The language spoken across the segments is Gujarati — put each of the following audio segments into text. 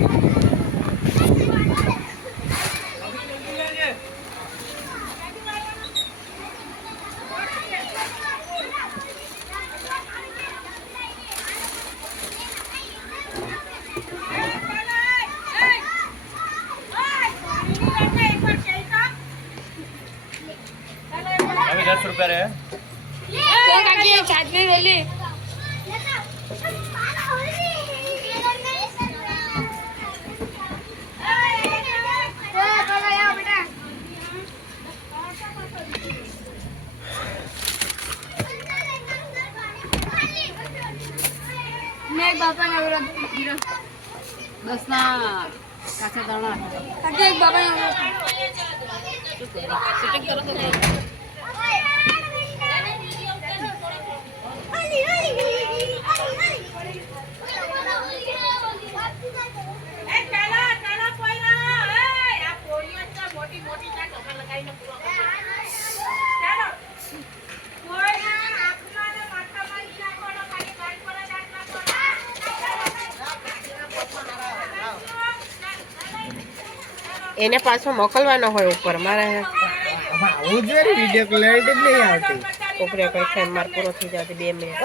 रुपया बापा ने 10 ना काचा दाना काटे एक बाबा ने सेटिंग करो तो એને પાછો મોકલવાનો હોય ઉપર મારે આવું જોઈએ વિડિયો ક્લિયરિટી જ નહીં આવતી ઉપરે પર ફ્રેમ માર પૂરો થઈ જાય 2 મિનિટ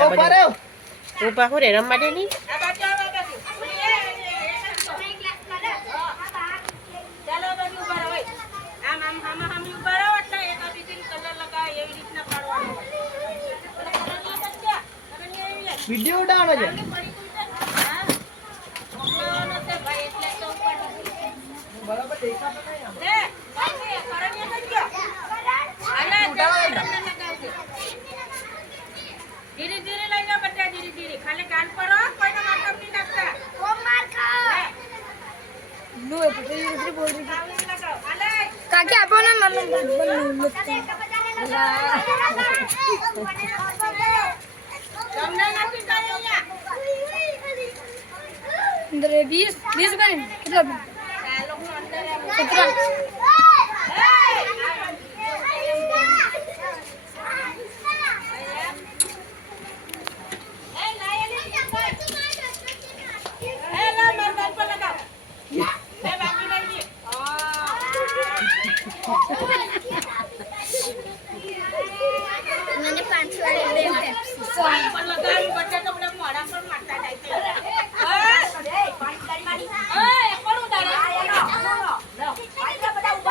ઉભા હો રે રમવા દે ની વિડિયો ઉડાવવાનો છે બરાબર દેખાતો નહીં ધીરે ધીરે લઈ જાઓ બધા ધીરે ધીરે ખાલી કાન પર કોઈનો માથા નહીં નાખતા ઓ માર ખા નો એ તો ધીરે બોલ રહી કાકી આપો ને મમ્મી તમને નથી કાંઈ અંદર 20 બને કેટલા 17 એ બાકી નહીં